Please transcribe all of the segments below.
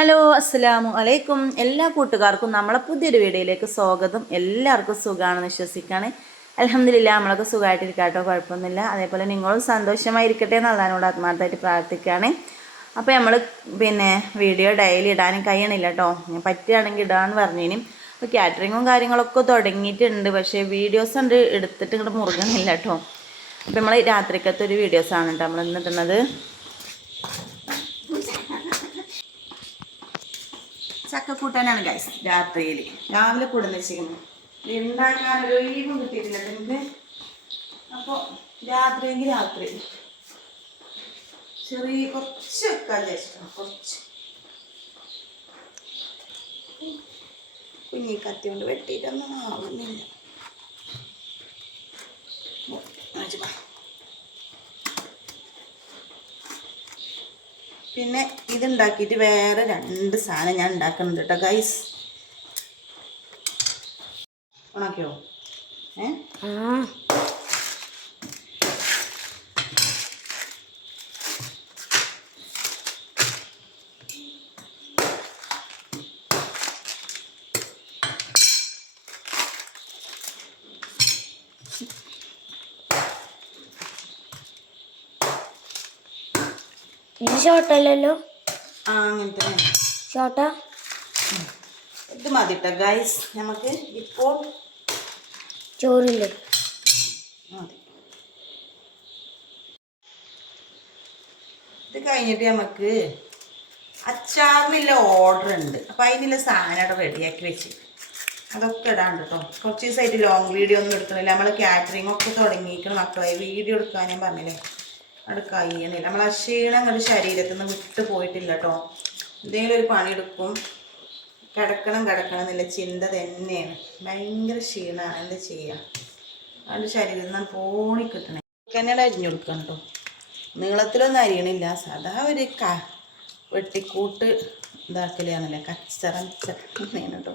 Hello അസ്സലാമു അലൈക്കും. എല്ലാ കൂട്ടുകാർക്കും നമ്മളെ പുതിയൊരു വീഡിയോയിലേക്ക് സ്വാഗതം. എല്ലാവർക്കും സുഖമാണെന്ന് വിശ്വസിക്കുകയാണ് അലഹമില്ല നമ്മളൊക്കെ സുഖമായിട്ടിരിക്കാട്ടോ കുഴപ്പമൊന്നുമില്ല. അതേപോലെ നിങ്ങളും സന്തോഷമായിരിക്കട്ടെ എന്നുള്ളതിനോട് ആത്മാർത്ഥമായിട്ട് പ്രാർത്ഥിക്കുകയാണ്. അപ്പോൾ നമ്മൾ പിന്നെ വീഡിയോ ഡെയിലി ഇടാനും കഴിയണില്ല കേട്ടോ ഞാൻ പറ്റുകയാണെങ്കിൽ ഇടാന്ന് പറഞ്ഞതിന് അപ്പോൾ കാറ്ററിങ്ങും കാര്യങ്ങളൊക്കെ തുടങ്ങിയിട്ടുണ്ട്. പക്ഷേ വീഡിയോസ് ഉണ്ട് എടുത്തിട്ട് ഇങ്ങോട്ട് മുറുകണില്ല കേട്ടോ അപ്പോൾ നമ്മൾ രാത്രിക്കത്തെ ഒരു വീഡിയോസാണ് കേട്ടോ നമ്മൾ ഇന്ന് ഇടുന്നത് ചക്കക്കൂട്ടാനാണ് ഗൈസ് രാത്രിയിൽ രാവിലെ കൂടുന്ന ചെയ്യുന്നു. ഉണ്ടാക്കാൻ ഒരു ഒഴിവും കിട്ടിയിട്ടില്ല. എനിക്ക് അപ്പോൾ രാത്രിയെങ്കിൽ രാത്രി. ചെറിയ കുറച്ച് വെക്കാൻ കുറച്ച്. കുഞ്ഞി കത്തി കൊണ്ട് വെട്ടിയിട്ടൊന്നും ആവുന്നില്ല. പിന്നെ ഇതുണ്ടാക്കിയിട്ട് വേറെ രണ്ട് സാധനം ഞാൻ ഉണ്ടാക്കുന്നുണ്ട് കേട്ടോ ഗൈസ് ഉണക്കിയോ? ഏ? ഇത് ഷോർട്ടല്ലല്ലോ ആ അങ്ങനെ തന്നെ. ഷോർട്ടാ ഇത് മതി കേട്ടോ ഗൈസ് നമുക്ക് ഇപ്പോൾ ചോറില്ലേ? മതി. ഇത് കഴിഞ്ഞിട്ട് നമുക്ക് അച്ചാറിനുള്ള ഓർഡർ ഉണ്ട്. അപ്പൊ അതിനുള്ള സാധനം റെഡിയാക്കി വെച്ച്. അതൊക്കെ ഇടാണ്ട് കേട്ടോ കുറച്ച് ദിവസമായിട്ട് ലോങ് വീഡിയോ ഒന്നും എടുക്കണില്ല. നമ്മൾ കാറ്ററിംഗ് ഒക്കെ തുടങ്ങിയിരിക്കണം മക്കളായി വീഡിയോ എടുക്കാൻ ഞാൻ പറഞ്ഞില്ലേ? അവിടെ കഴിയണില്ല നമ്മൾ ആ ക്ഷീണങ്ങൾ ശരീരത്തിൽ നിന്ന് വിട്ടു പോയിട്ടില്ല കേട്ടോ എന്തെങ്കിലും ഒരു പണിയെടുക്കും. കിടക്കണം കിടക്കണം എന്നുള്ള ചിന്ത തന്നെയാണ്. ഭയങ്കര ക്ഷീണമാണ് എന്താ ചെയ്യുക അതുകൊണ്ട് ശരീരത്തിൽ നിന്ന് പോണി കിട്ടണേ. കന്നഡ അരിഞ്ഞു കൊടുക്കണം കേട്ടോ നീളത്തിലൊന്നും അരിയണില്ല. സാധാ ഒരു ക വെട്ടിക്കൂട്ട് ഇതാക്കലാണല്ലേ. കച്ചറച്ചയാണ് കേട്ടോ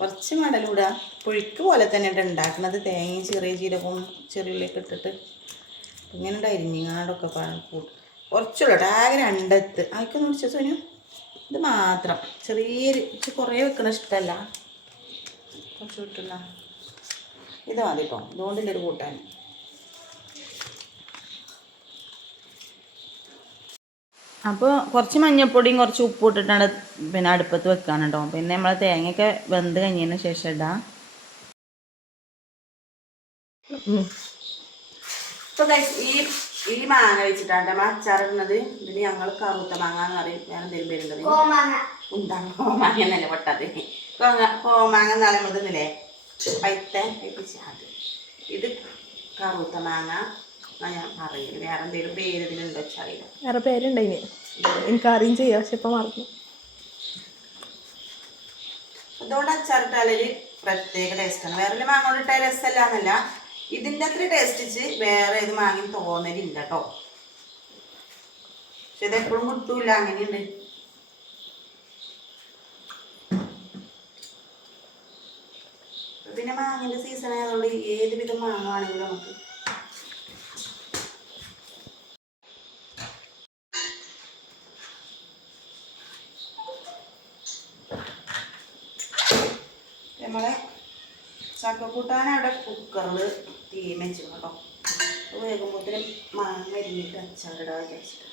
കുറച്ച് മടലൂടാ. പുഴുക്ക് പോലെ തന്നെ ഉണ്ടാക്കുന്നത് തേങ്ങയും ചെറിയ ജീരകവും ചെറിയുള്ളിയൊക്കെ ഇട്ടിട്ട് ഇങ്ങനെ ഉണ്ടായിരുന്നു ഇങ്ങാടൊക്കെ കൂട്ടും കുറച്ചുള്ളൂ ടാഗ് രണ്ടത്ത്. ആയിക്കൊന്ന് പിടിച്ച സോനു? ഇത് മാത്രം. ചെറിയൊരു ഇച്ചിരി കുറേ വെക്കണ ഇഷ്ടമല്ല കുറച്ച് കിട്ടില്ല ഇത് മതി കേട്ടോ ഇതുകൊണ്ടില്ലൊരു കൂട്ടാൻ. അപ്പോൾ കുറച്ച് മഞ്ഞൾപ്പൊടിയും കുറച്ച് ഉപ്പ് ഇട്ടിട്ടാണ് പിന്നെ അടുപ്പത്ത് വെക്കാൻ കേട്ടോ പിന്നെ നമ്മൾ തേങ്ങയൊക്കെ വെന്ത് കഴിഞ്ഞതിന് ശേഷം ഇടാം. ഇപ്പൊ guys, ഈ ഈ മാങ്ങ വെച്ചിട്ടാണ് നമ്മൾ അച്ചാറിടുന്നത്. ഇതിന് ഞങ്ങൾ കറുത്ത മാങ്ങ എന്ന് പറയും. വേറെ എന്തെങ്കിലും പേരുണ്ടത് ഉണ്ടാകും കോമാങ്ങ. എന്നല്ല പൊട്ടത്. കോമാങ്ങ എന്നാണ് നമ്മൾ തിന്നില്ലേ പൈത്ത അത്. ഇത് കറുത്ത മാങ്ങ എന്നാ ഞാൻ പറയില്ല വേറെ എന്തെങ്കിലും പേര് വേറെ എനിക്ക് അറിയും ചെയ്യാം പക്ഷെ ഇപ്പൊ മറന്നു. അതുകൊണ്ട് അച്ചാറിട്ടാലൊരു പ്രത്യേക ടേസ്റ്റാണ് വേറെ മാങ്ങ രസമല്ല എന്നല്ല. ഇതിന്റെ അത്ര ടേസ്റ്റിച്ച് വേറെ ഇത് മാങ്ങയും തോന്നലില്ല കേട്ടോ പക്ഷെ ഇത് എപ്പോഴും കിട്ടൂല അങ്ങനെയുണ്ട്. പിന്നെ മാങ്ങിന്റെ സീസൺ ആയതുകൊണ്ട് ഏത് വിധം മാങ്ങ ആണെങ്കിലും നമുക്ക് നമ്മളെ ചക്കക്കൂട്ടാൻ അവിടെ കുക്കറിൽ തീ വെച്ചു കേട്ടോ വേകുമ്പോഴത്തേനും മാങ്ങ അരിഞ്ഞിട്ട് അച്ചാറിടാൻ വിചാരിച്ചിട്ട്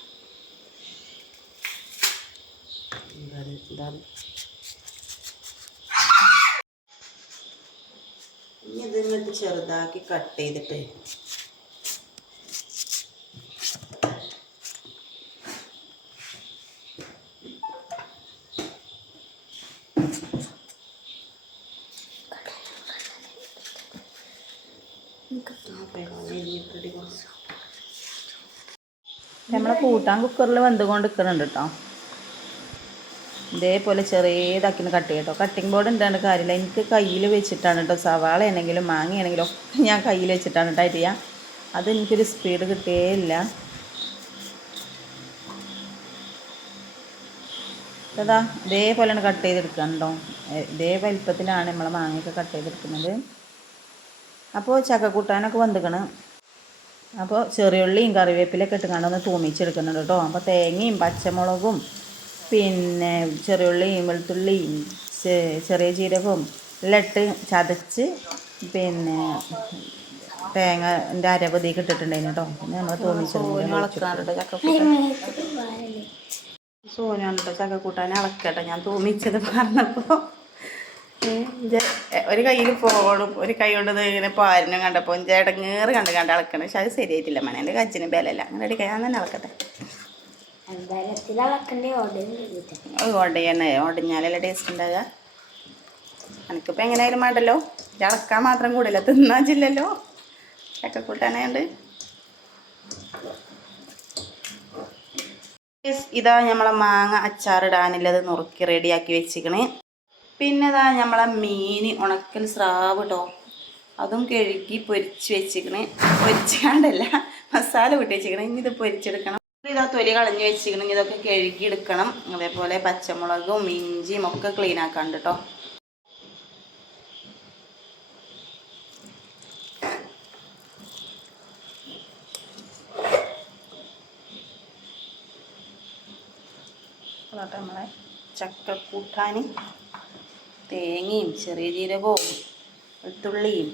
ഇനി ഇത് ഇങ്ങോട്ട് ചെറുതാക്കി കട്ട് ചെയ്തിട്ട്. നമ്മളെ കൂട്ടാൻ കുക്കറിൽ വെന്തുകൊണ്ട് നിൽക്കുന്നുണ്ട് കേട്ടോ ഇതേപോലെ ചെറിയതാക്കിന്ന് കട്ട് ചെയ്യട്ടോ കട്ടിംഗ് ബോർഡ് എന്താണ് കാര്യമില്ല എനിക്ക് കയ്യിൽ വെച്ചിട്ടാണ് കേട്ടോ സവാള ആണെങ്കിലും മാങ്ങയാണെങ്കിലും ഒക്കെ ഞാൻ കയ്യിൽ വെച്ചിട്ടാണ് കേട്ടോ അരിയ. അത് എനിക്കൊരു സ്പീഡ് കിട്ടുകയില്ല അതാ ഇതേപോലെയാണ് കട്ട് ചെയ്തെടുക്കണ്ടോ ഇതേ വലിപ്പത്തിലാണ് നമ്മളെ മാങ്ങയൊക്കെ കട്ട് ചെയ്തെടുക്കുന്നത്. അപ്പോൾ ചക്കക്കൂട്ടാനൊക്കെ വന്നിക്കണം അപ്പോൾ ചെറിയുള്ളിയും കറിവേപ്പിലൊക്കെ ഇട്ട് കണ്ടൊന്ന് തൂമിച്ചെടുക്കുന്നുണ്ട് കേട്ടോ. അപ്പോൾ തേങ്ങയും പച്ചമുളകും പിന്നെ ചെറിയുള്ളിയും വെളുത്തുള്ളിയും ചെറിയ ജീരകവും എല്ലാം ഇട്ട് ചതച്ച് പിന്നെ തേങ്ങന്റെ അരപതിക്ക് ഇട്ടിട്ടുണ്ടായിരുന്നു കേട്ടോ. പിന്നെ നമ്മൾ തൂമിച്ചെടുക്കും സോനാണ് കേട്ടോ ചക്കക്കൂട്ടാൻ അളക്കട്ടെ ഞാൻ തൂമിച്ചത് പറഞ്ഞപ്പോൾ. ഒരു കയ്യിൽ ഫോണും ഒരു കൈ കൊണ്ട് ഇത് ഇങ്ങനെ പാരനും കണ്ടപ്പോൾ ചേട്ടങ്ങേറ് കണ്ട് കണ്ട് അളക്കണം. പക്ഷെ അത് ശരിയായിട്ടില്ല മനെ. എന്റെ കച്ചിന് ബലല്ല അങ്ങനെ അടിക്കാൻ ഞാൻ തന്നെ അളക്കട്ടെ. ഓടയണേ ഓടഞ്ഞാലല്ലേ ടേസ്റ്റ് ഉണ്ടാകുക എനിക്കിപ്പോൾ എങ്ങനെയായാലും വേണ്ടല്ലോ. ഇത് അളക്കാൻ മാത്രം കൂടില്ല. തിന്നാച്ചില്ലല്ലോ ചക്കക്കൂട്ടാനായത് ഇതാ നമ്മളെ മാങ്ങ അച്ചാറിടാനുള്ളത് നുറുക്കി റെഡിയാക്കി വെച്ചിക്കണേ പിന്നെ ഇതാ നമ്മളെ മീൻ ഉണക്കൽ സ്രാവ് കേട്ടോ അതും കഴുകി പൊരിച്ച് വെച്ചിക്കണേ പൊരിച്ചാണ്ടല്ല മസാല കൂട്ടി വെച്ചിക്കണേ ഇനി ഇത് പൊരിച്ചെടുക്കണം. ഇതാ തൊലി കളഞ്ഞ് വെച്ചിക്കണം ഇതൊക്കെ കഴുകി എടുക്കണം അതേപോലെ പച്ചമുളകും ഇഞ്ചിയും ഒക്കെ ക്ലീൻ ആക്കാണ്ട് കേട്ടോ നമ്മളെ ചക്കക്കൂട്ടാൻ തേങ്ങയും ചെറിയ ജീരകവും വെളുത്തുള്ളിയും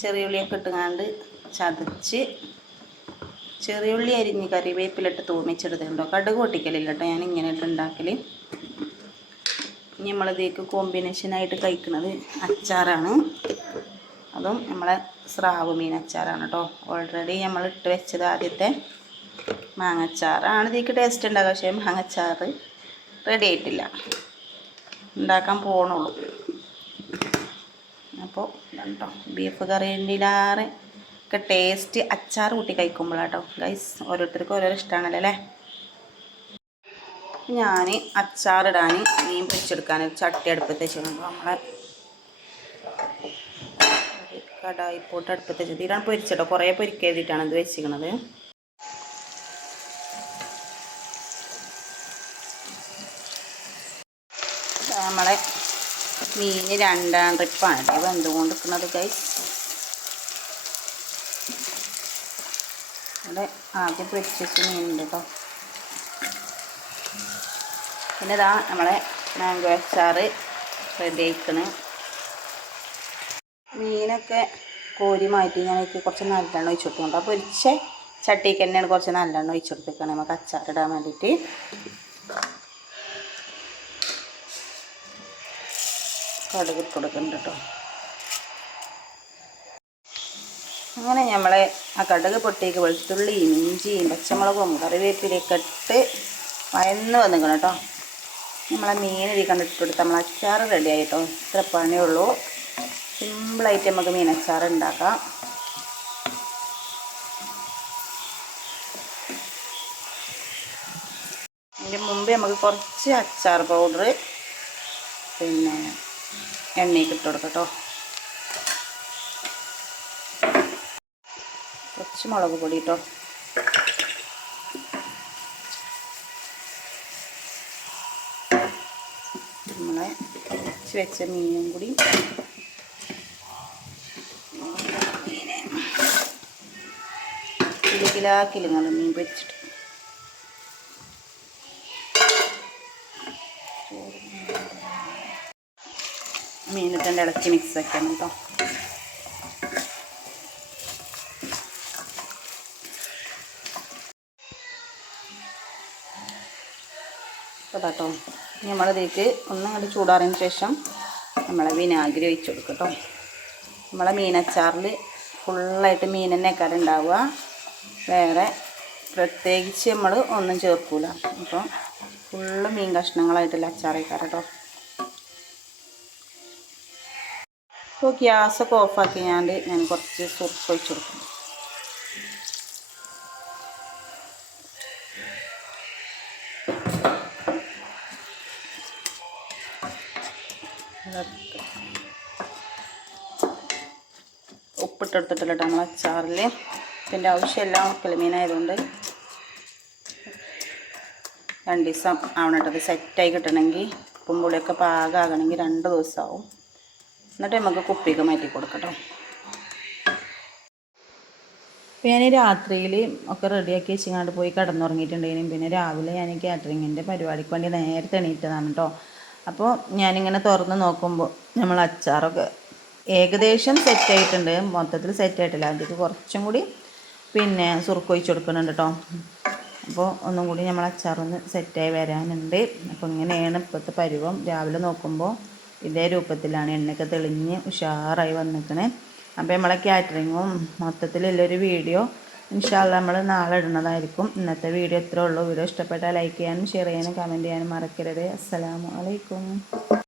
ചെറിയ ഉള്ളിയൊക്കെ ഇട്ടുകാണ്ട് ചതച്ച് ചെറിയ ഉള്ളി അരിഞ്ഞ് കറിവേപ്പിലിട്ട് തൂമിച്ചെടുത്തിട്ടുണ്ടോ? കടുക് പൊട്ടിക്കലില്ല കേട്ടോ ഞാൻ ഇങ്ങനെ ഇട്ട് ഉണ്ടാക്കൽ ഇനി നമ്മളിതേക്ക് കോമ്പിനേഷനായിട്ട് കഴിക്കുന്നത് അച്ചാറാണ്. അതും നമ്മളെ സ്രാവ് മീൻ അച്ചാറാണ് കേട്ടോ. ഓൾറെഡി നമ്മൾ ഇട്ട് വെച്ചത് ആദ്യത്തെ മാങ്ങച്ചാറാണ്. ഇതിലേക്ക് ടേസ്റ്റ് ഉണ്ടാകുക പക്ഷേ മാങ്ങച്ചാറ് റെഡി ആയിട്ടില്ല. ഉണ്ടാക്കാൻ പോകണുള്ളൂ അപ്പോൾ കേട്ടോ ബീഫ് കറി ഉണ്ടിലാറ് ഒക്കെ ടേസ്റ്റ് അച്ചാർ കൂട്ടി കഴിക്കുമ്പോഴാട്ടോ ഗൈസ് ഓരോരുത്തർക്കും ഓരോരോ ഇഷ്ടമാണല്ലോ അല്ലേ? ഞാൻ അച്ചാറിടാൻ മീൻ പൊരിച്ചെടുക്കാൻ ഒരു ചട്ടി അടുപ്പത്ത് വെച്ചിട്ടുണ്ട് നമ്മളെ കടായി പോട്ട് അടുപ്പത്ത് വെച്ചത് ഇതാണ് പൊരിച്ചിട്ടോ കുറേ പൊരിക്കെഴുതിയിട്ടാണ് ഇത് വെച്ചിരിക്കണത്. നമ്മളെ മീൻ രണ്ടാം ട്രിപ്പാണ്. വെന്തുകൊണ്ട് നിൽക്കുന്നത് ഗൈസ് ഇവിടെ ആദ്യം പൊരിച്ചു മീനുണ്ട് കേട്ടോ പിന്നെ ഇതാ നമ്മളെ മാംഗോ അച്ചാറ് റെഡി ആയിക്കണ്. മീനൊക്കെ കോരി മാറ്റി ഞാൻ എനിക്ക് കുറച്ച് നല്ലെണ്ണ ഒഴിച്ചു കൊടുക്കുന്നുണ്ട് അപ്പോൾ പൊരിച്ച ചട്ടിക്ക് തന്നെയാണ് കുറച്ച് നല്ലെണ്ണ ഒഴിച്ചു കൊടുത്തേക്കാണ് നമുക്ക് അച്ചാറിടാൻ വേണ്ടിയിട്ട്. കടുക് ഇട്ട് കൊടുക്കുന്നുണ്ട് കേട്ടോ അങ്ങനെ നമ്മളെ ആ കടുക് പൊട്ടിയേക്ക് വെളുത്തുള്ളിയും ഇഞ്ചിയും പച്ചമുളകും കറിവേപ്പിലയൊക്കെ ഇട്ട് വയന്ന് വന്നിക്കണം കേട്ടോ. നമ്മളെ മീൻ ഇതി കണ്ടിട്ട് കൊടുത്ത് നമ്മൾ അച്ചാർ റെഡി കേട്ടോ ഇത്ര പണിയുള്ളൂ സിമ്പിളായിട്ട് നമുക്ക് മീൻ അച്ചാർ ഉണ്ടാക്കാം അതിന്റെ മുമ്പ് നമുക്ക് കുറച്ച് അച്ചാർ പൗഡർ പിന്നെ എണ്ണയ്ക്ക് ഇട്ട് കൊടുക്കാം കേട്ടോ കുറച്ച് മുളക് പൊടി കേട്ടോ നമ്മളെ വെച്ച മീനും കൂടി. മീനെ കിലോ കിലാക്കിലുങ്ങൾ മീൻ പൊരിച്ചിട്ട്. മീനിട്ട് ഇളക്കി മിക്സ് ആക്കിയാണ് കേട്ടോ കേട്ടോ നമ്മളിതേക്ക് ഒന്നങ്ങോട്ട് ചൂടാറിന് ശേഷം നമ്മളെ വിനാഗിരി ഒഴിച്ചു കൊടുക്കും കേട്ടോ നമ്മളെ മീനച്ചാറിൽ ഫുള്ളായിട്ട് മീൻ തന്നെ കറി ഉണ്ടാവുക വേറെ പ്രത്യേകിച്ച് നമ്മൾ ഒന്നും ചേർക്കൂല. അപ്പം ഫുള്ള് മീൻ കഷ്ണങ്ങളായിട്ടുള്ള അച്ചാറേക്കാരം ഇപ്പോൾ ഗ്യാസൊക്കെ ഓഫാക്കി ഞാൻ കുറച്ച് സൂപ്പ് ഒഴിച്ച് കൊടുക്കും. ഉപ്പിട്ടെടുത്തിട്ടില്ല കേട്ടോ നമ്മൾ അച്ചാറിൽ ഇതിന്റെ ആവശ്യമില്ല കിളിമീനായതുകൊണ്ട് മീനായതുകൊണ്ട്. രണ്ട് ദിവസം ആവണം സെറ്റായി കിട്ടണമെങ്കിൽ ഉപ്പും പുളിയൊക്കെ പാകമാകണമെങ്കിൽ രണ്ട് ദിവസമാവും. എന്നിട്ട് നമുക്ക് കുപ്പിക്ക് മാറ്റി കൊടുക്കട്ടോ. അപ്പോൾ ഞാൻ രാത്രിയിൽ ഒക്കെ റെഡിയാക്കി വെച്ചിങ്ങാണ്ട് പോയി കിടന്നുറങ്ങിയിട്ടുണ്ടെങ്കിലും പിന്നെ രാവിലെ ഞാൻ കാറ്ററിങ്ങിന്റെ പരിപാടിക്ക് വേണ്ടി നേരത്തെ എണീറ്റതാണ് കേട്ടോ അപ്പോൾ ഞാനിങ്ങനെ തുറന്ന് നോക്കുമ്പോൾ നമ്മൾ അച്ചാറൊക്കെ ഏകദേശം സെറ്റായിട്ടുണ്ട് മൊത്തത്തിൽ സെറ്റായിട്ടില്ല അതിലേക്ക് കുറച്ചും കൂടി പിന്നെ സുറുക്കൊഴിച്ച് കൊടുക്കുന്നുണ്ട് കേട്ടോ അപ്പോൾ ഒന്നും കൂടി നമ്മൾ അച്ചാറൊന്ന് സെറ്റായി വരാനുണ്ട്. അപ്പോൾ ഇങ്ങനെയാണ് ഇപ്പോഴത്തെ പരുവം. രാവിലെ നോക്കുമ്പോൾ ഇതേ രൂപത്തിലാണ് എണ്ണയൊക്കെ തെളിഞ്ഞ് ഉഷാറായി വന്നിക്കണേ. അപ്പോൾ നമ്മളെ കാറ്ററിങ്ങും മൊത്തത്തിലുള്ളൊരു വീഡിയോ ഇൻഷാല്ല നമ്മൾ നാളെ ഇടുന്നതായിരിക്കും. ഇന്നത്തെ വീഡിയോ ഇത്രേ ഉള്ളൂ. വീഡിയോ ഇഷ്ടപ്പെട്ടാൽ ലൈക്ക് ചെയ്യാനും ഷെയർ ചെയ്യാനും കമന്റ് ചെയ്യാനും മറക്കരുത്. അസ്സലാമു അലൈക്കും.